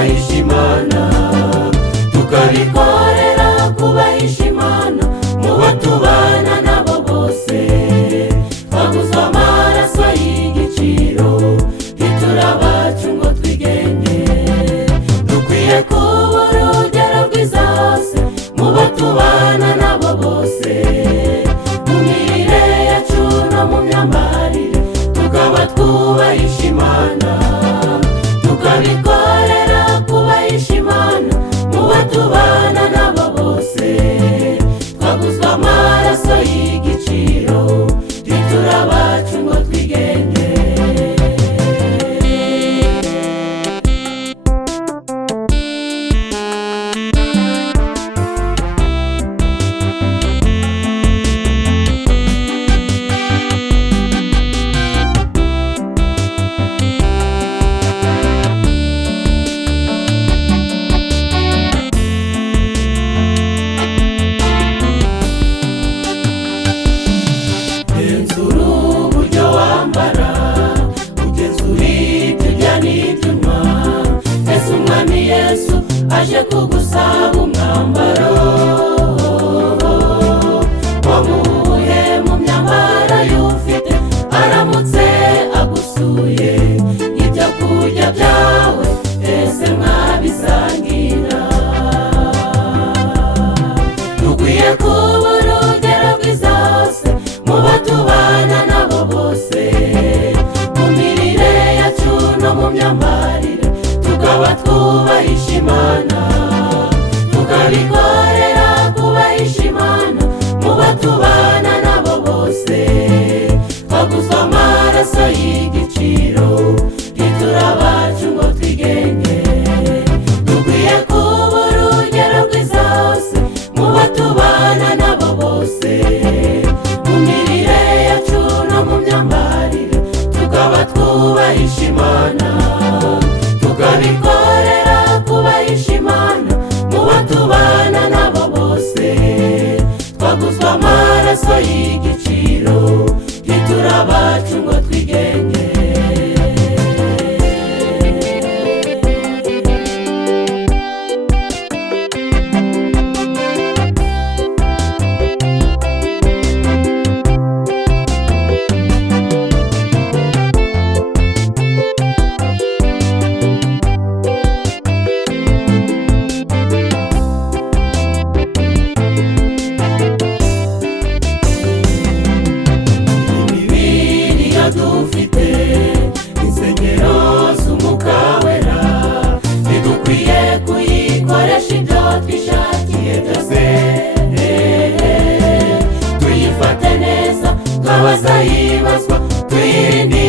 kubahisha Imana, tukabikorera kubahisha Imana. Mu bo tubana nabo bose twaguzwe amaraso y'igiciro, ntiturabacu ngo twigenge. Dukwiye kuba urugero rwiza hose mu bo tubana nabo bose, mu mirire yacu no mu myambarire tukaba twubahisha Imana, tukabikorera kubahisha Imana. Mu bo tubana nabo bose twaguzwe amaraso y'igiciro, ntiturabacu ngo twigenge. Genzura uburyo wambara, ugenzura ibyo urya n'ibyo unywa. Ese umwami Yesu aje kugusaba umwambaro, wamuhe mu myambaro y'ufite. Aramutse agusuye ibyo kurya byawe, ese mwabisangira? Dukwiye kuba urugero rwiza hose mu bo tubana nabo bose, mu mirire yacu no mu myambarire tukaba twubahisha Imana, tukabikorera kubahisha Imana. Mu bo tubana nabo bose twaguzwe amaraso y'igiciro, ntiturabacu ngo twigenge. Dukwiye kuba urugero rwiza hose mu bo tubana nabo bose, mu mirire yacu no mu myambarire tukaba twubahisha Imana, tukabikorera kubahisha Imana. Mu bo tubana nabo bose twaguzwe amaraso y'igiciro, ntiturabacu ngo twigenge. Dufite insengero z'Umwuka Wera, ntidukwiye kuyikoresha ibyo twishakiye byose. Tuyifate neza twabazayibazwa, tuyirinde